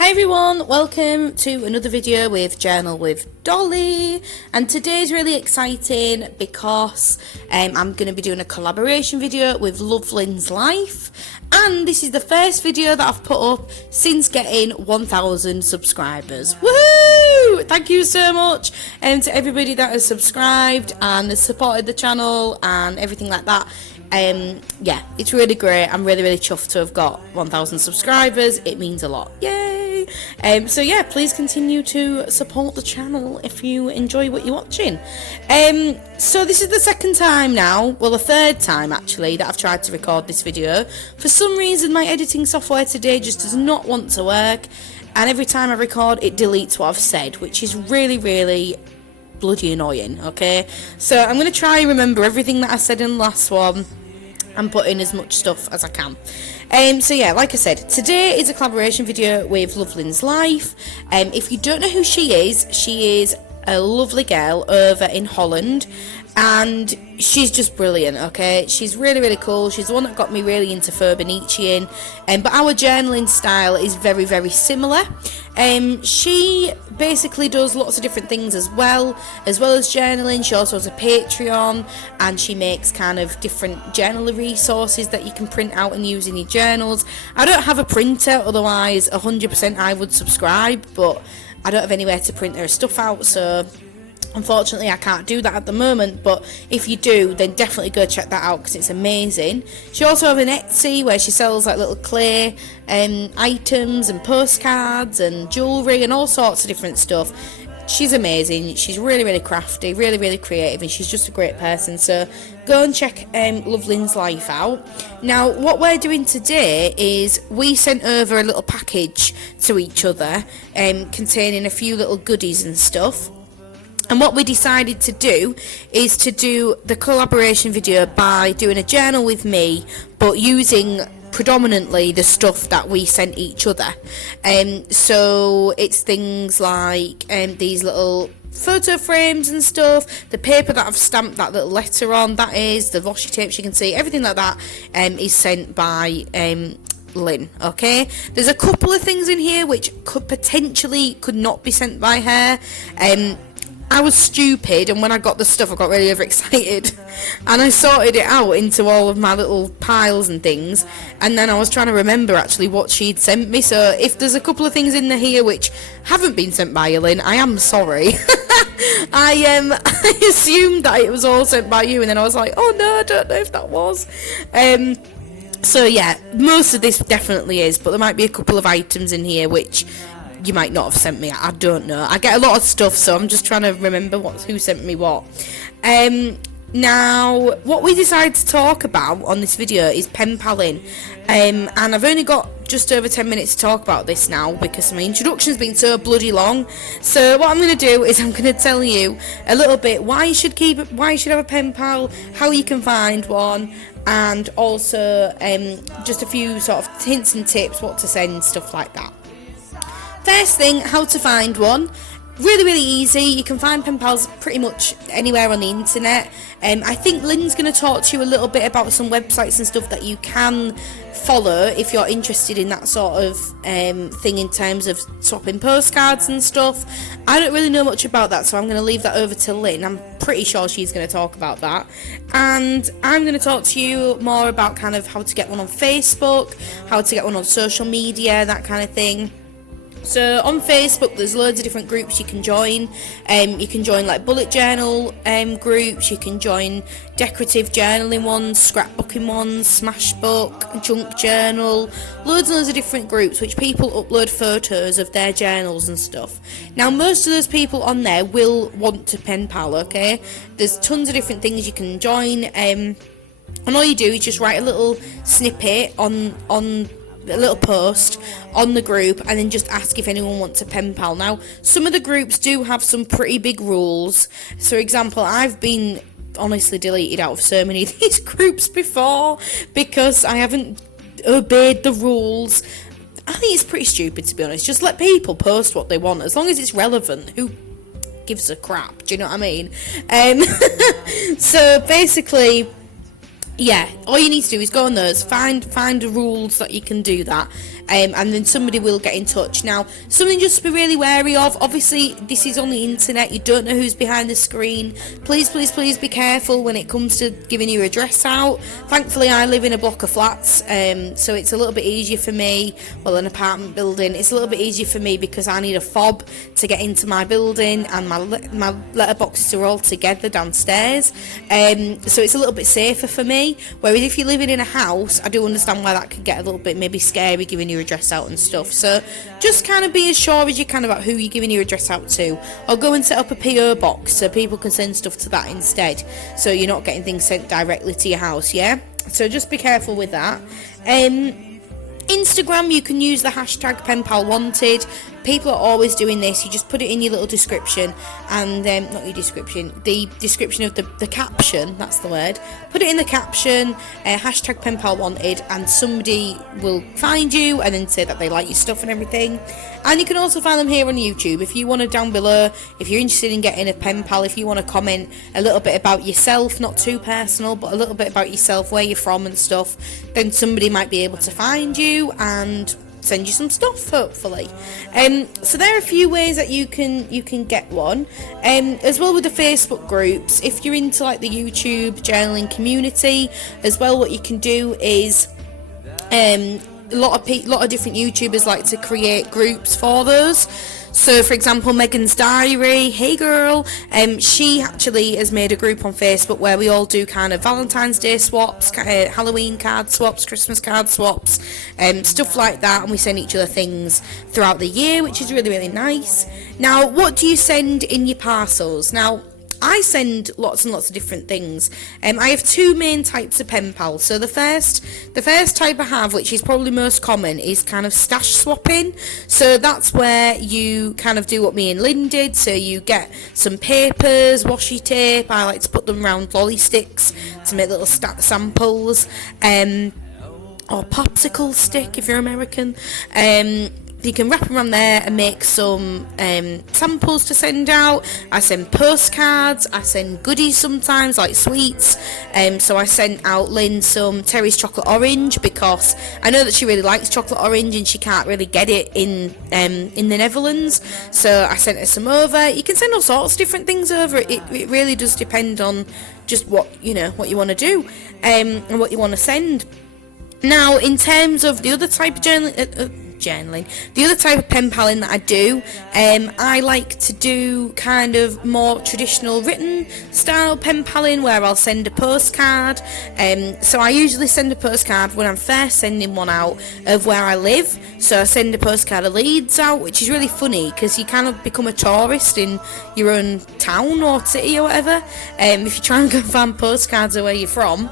Hi everyone, welcome to another video with Journal with Dolly, and today's really exciting because I'm going to be doing a collaboration video with Lovelynnslife, and this is the first video that I've put up since getting 1,000 subscribers. Woohoo! Thank you so much to everybody that has subscribed and has supported the channel and everything like that. Yeah, it's really great. I'm really chuffed to have got 1,000 subscribers. It means a lot. Yay! So yeah, please continue to support the channel if you enjoy what you're watching. So this is the second time now, well the third time actually, that I've tried to record this video. For some reason my editing software today just does not want to work, and every time I record it deletes what I've said, which is really bloody annoying. Okay, so I'm going to try and remember everything that I said in the last one and put in as much stuff as I can. So yeah, like I said, today is a collaboration video with Lovelynnslife. If you don't know who she is a lovely girl over in Holland, and she's just brilliant. Okay, she's really cool. She's the one that got me really into Furbaniciing, but our journaling style is very similar. She basically does lots of different things as well as journaling. She also has a Patreon, and she makes kind of different journaler resources that you can print out and use in your journals. I don't have a printer, otherwise 100% I would subscribe, but I don't have anywhere to print her stuff out, so unfortunately I can't do that at the moment. But if you do, then definitely go check that out because it's amazing. She also has an Etsy where she sells like little clay items and postcards and jewellery and all sorts of different stuff. She's amazing. She's really crafty, really creative, and she's just a great person. So go and check Lovelynnslife out. Now what we're doing today is we sent over a little package to each other containing a few little goodies and stuff. And what we decided to do is to do the collaboration video by doing a journal with me, but using predominantly the stuff that we sent each other. So it's things like these little photo frames and stuff, the paper that I've stamped that little letter on, that is, the washi tapes you can see, everything like that is sent by Lynn. Okay, there's a couple of things in here which could not be sent by her. I was stupid, and when I got the stuff I got really overexcited and I sorted it out into all of my little piles and things, and then I was trying to remember actually what she'd sent me. So if there's a couple of things in here which haven't been sent by you, Lynn, I am sorry. I assumed that it was all sent by you, and then I was like, oh no, I don't know if that was. So yeah, most of this definitely is, but there might be a couple of items in here which you might not have sent me. I don't know. I get a lot of stuff, so I'm just trying to remember who sent me what. Now, what we decided to talk about on this video is pen paling, and I've only got just over 10 minutes to talk about this now because my introduction's been so bloody long. So what I'm going to do is I'm going to tell you a little bit why you should have a pen pal, how you can find one, and also just a few sort of hints and tips, what to send, stuff like that. First thing, how to find one. Really easy. You can find pen pals pretty much anywhere on the internet. I think Lynn's going to talk to you a little bit about some websites and stuff that you can follow if you're interested in that sort of thing in terms of swapping postcards and stuff. I don't really know much about that, so I'm going to leave that over to Lynn. I'm pretty sure she's going to talk about that. And I'm going to talk to you more about kind of how to get one on Facebook, how to get one on social media, that kind of thing. So on Facebook there's loads of different groups you can join. You can join like bullet journal groups, you can join decorative journaling ones, scrapbooking ones, smashbook, junk journal, loads of different groups which people upload photos of their journals and stuff. Now most of those people on there will want to pen pal, okay? There's tons of different things you can join, and all you do is just write a little snippet on a little post on the group and then just ask if anyone wants a pen pal. Now some of the groups do have some pretty big rules. So for example, I've been honestly deleted out of so many of these groups before because I haven't obeyed the rules. I think it's pretty stupid, to be honest. Just let people post what they want as long as it's relevant. Who gives a crap? Do you know what I mean? So basically, yeah, all you need to do is go on those, find the rules that you can do that, and then somebody will get in touch. Now, something just to be really wary of, obviously this is on the internet, you don't know who's behind the screen. Please be careful when it comes to giving your address out. Thankfully I live in a block of flats, so it's a little bit easier for me, well, an apartment building, it's a little bit easier for me because I need a fob to get into my building, and my letterboxes are all together downstairs, so it's a little bit safer for me. Whereas if you're living in a house, I do understand why that could get a little bit maybe scary giving your address out and stuff. So just kind of be as sure as you can about who you're giving your address out to, or go and set up a PO box so people can send stuff to that instead, so you're not getting things sent directly to your house. Yeah, so just be careful with that. Instagram, you can use the hashtag penpal wanted. People are always doing this. You just put it in your little description, and not your description, the description of the caption, that's the word. Put it in the caption, hashtag penpal wanted, and somebody will find you and then say that they like your stuff and everything. And you can also find them here on YouTube. If you want to, down below, if you're interested in getting a pen pal, if you want to comment a little bit about yourself, not too personal, but a little bit about yourself, where you're from and stuff, then somebody might be able to find you and send you some stuff, hopefully. So there are a few ways that you can get one, as well with the Facebook groups. If you're into like the YouTube journaling community as well, what you can do is a lot of different YouTubers like to create groups for those. So for example, Megan's Diary, hey girl, she actually has made a group on Facebook where we all do kind of Valentine's Day swaps, Halloween card swaps, Christmas card swaps, stuff like that, and we send each other things throughout the year, which is really, really nice. Now, what do you send in your parcels? Now, I send lots and lots of different things. I have two main types of pen pals. So the first type I have, which is probably most common, is kind of stash swapping. So that's where you kind of do what me and Lynn did. So you get some papers, washi tape. I like to put them around lolly sticks to make little samples, or popsicle stick if you're American. You can wrap them around there and make some samples to send out. I send postcards, I send goodies sometimes, like sweets. So I sent out Lynn some Terry's chocolate orange, because I know that she really likes chocolate orange and she can't really get it in the Netherlands. So I sent her some over. You can send all sorts of different things over. It really does depend on just what you want to do, and what you want to send. Now, in terms of the other type of journaling, the other type of pen paling that I do, I like to do kind of more traditional written style pen paling, where I'll send a postcard. So I usually send a postcard when I'm first sending one out of where I live. So I send a postcard of Leeds out, which is really funny because you kind of become a tourist in your own town or city or whatever, if you try and go and find postcards of where you're from.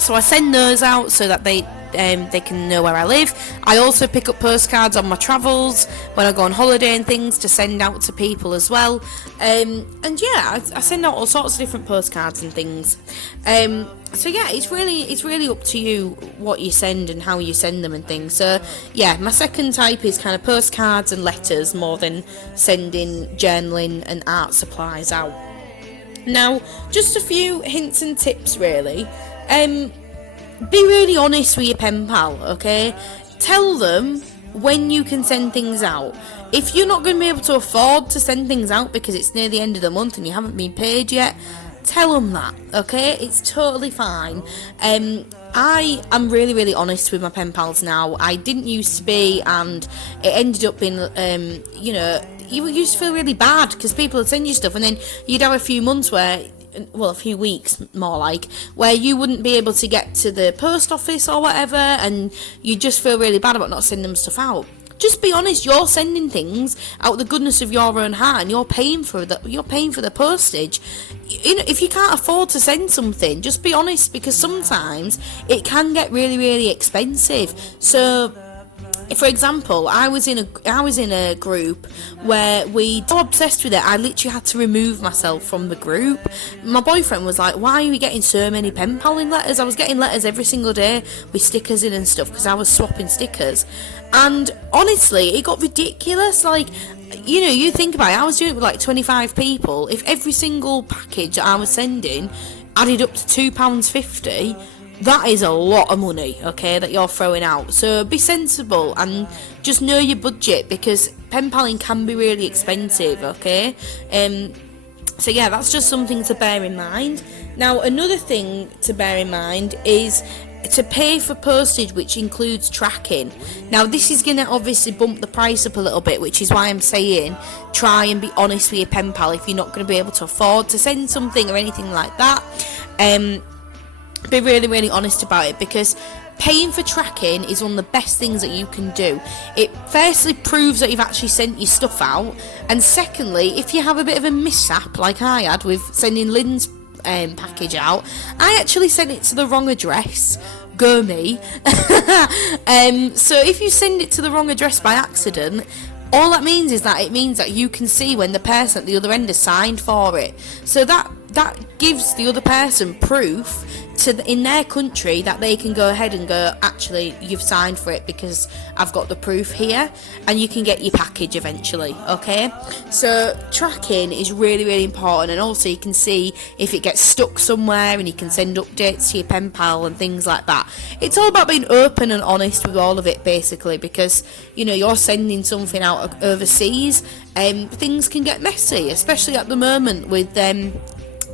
So I send those out so that they can know where I live. I also pick up postcards on my travels when I go on holiday and things to send out to people as well. And yeah, I send out all sorts of different postcards and things. So yeah, it's really up to you what you send and how you send them and things. So yeah, my second type is kind of postcards and letters more than sending journaling and art supplies out. Now, just a few hints and tips really. Be really honest with your pen pal, okay? Tell them when you can send things out. If you're not going to be able to afford to send things out because it's near the end of the month and you haven't been paid yet, tell them that, okay? It's totally fine. I am really, really honest with my pen pals now. I didn't used to be, and it ended up being, you used to feel really bad because people would send you stuff, and then you'd have a few months where, well, a few weeks more like, where you wouldn't be able to get to the post office or whatever, and you just feel really bad about not sending them stuff out. Just be honest, you're sending things out of the goodness of your own heart, and you're paying for the postage. You know, if you can't afford to send something, just be honest, because sometimes it can get really, really expensive. So, for example, I was in a group where we so obsessed with it, I literally had to remove myself from the group. My boyfriend was like, "Why are we getting so many pen paling letters?" I was getting letters every single day with stickers in and stuff because I was swapping stickers. And honestly, it got ridiculous. Like, you think about it, I was doing it with like 25 people. If every single package that I was sending added up to £2.50, that is a lot of money, okay, that you're throwing out. So be sensible and just know your budget, because pen paling can be really expensive, okay? So yeah, that's just something to bear in mind. Now, another thing to bear in mind is to pay for postage, which includes tracking. Now, this is going to obviously bump the price up a little bit, which is why I'm saying try and be honest with your pen pal if you're not going to be able to afford to send something or anything like that. Be really, really honest about it, because paying for tracking is one of the best things that you can do. It firstly proves that you've actually sent your stuff out, and secondly, if you have a bit of a mishap like I had with sending Lynn's package out, I actually sent it to the wrong address. Go me. So if you send it to the wrong address by accident, all that means is that it means that you can see when the person at the other end has signed for it. So that gives the other person proof in their country that they can go ahead and go, actually, you've signed for it because I've got the proof here, and you can get your package eventually, okay? So tracking is really, really important, and also you can see if it gets stuck somewhere, and you can send updates to your pen pal and things like that. It's all about being open and honest with all of it, basically, because, you know, you're sending something out overseas, things can get messy, especially at the moment with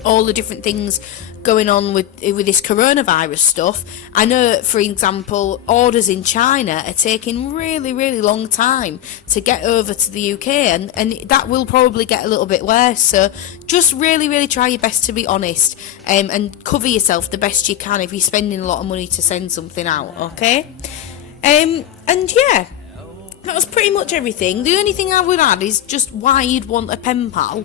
all the different things going on with this coronavirus stuff. I know, for example, orders in China are taking really, really long time to get over to the UK, and that will probably get a little bit worse. So just really, really try your best to be honest, and cover yourself the best you can if you're spending a lot of money to send something out, okay? And yeah, that was pretty much everything. The only thing I would add is just why you'd want a pen pal.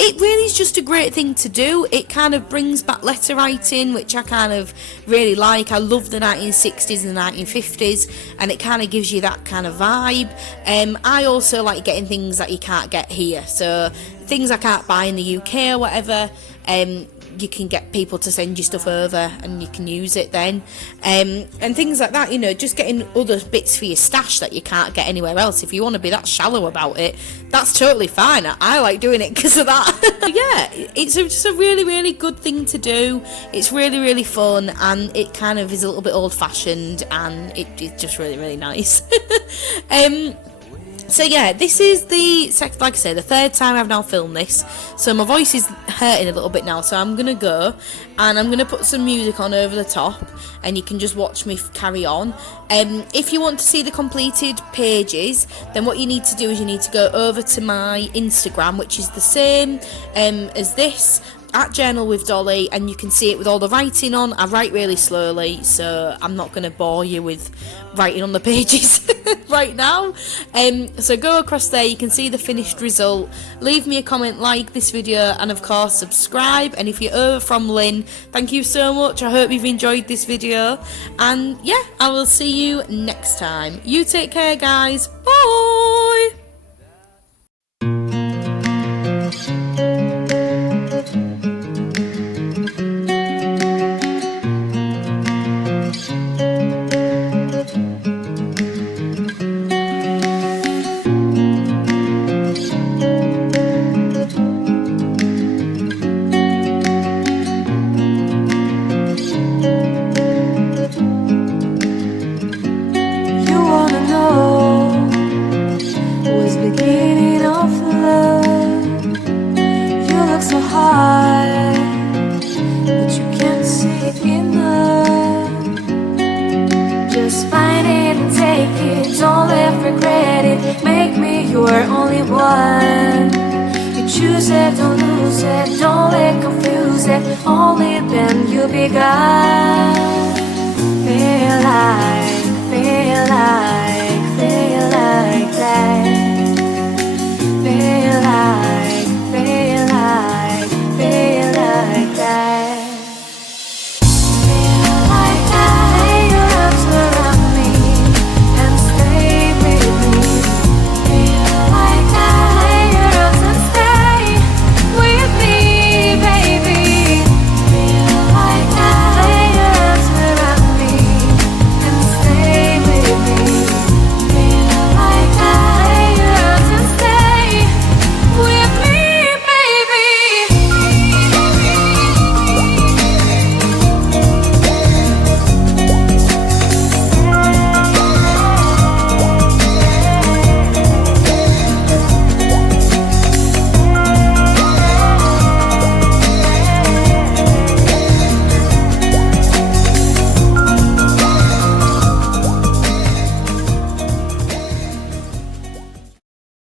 It really is just a great thing to do. It kind of brings back letter writing, which I kind of really like. I love the 1960s and the 1950s, and it kind of gives you that kind of vibe. I also like getting things that you can't get here. So things I can't buy in the UK or whatever, you can get people to send you stuff over and you can use it then, and things like that, you know, just getting other bits for your stash that you can't get anywhere else. If you want to be that shallow about it, that's totally fine. I like doing it because of that. Yeah, it's just a really, really good thing to do. It's really, really fun, and it kind of is a little bit old-fashioned, and it's just really, really nice. So yeah, this is like I say, the third time I've now filmed this, so my voice is hurting a little bit now, so I'm going to go, and I'm going to put some music on over the top, and you can just watch me carry on. If you want to see the completed pages, then what you need to do is you need to go over to my Instagram, which is the same as this, at Journal with Dolly, and you can see it with all the writing on. I write really slowly, so I'm not going to bore you with writing on the pages right now. So go across there, you can see the finished result. Leave me a comment, like this video, and of course subscribe. And if you're over from Lynn, thank you so much. I hope you've enjoyed this video, and yeah, I will see you next time. You take care, guys. Bye. You're only one. You choose it, don't lose it, don't let confuse it. Only then you begun. Feel like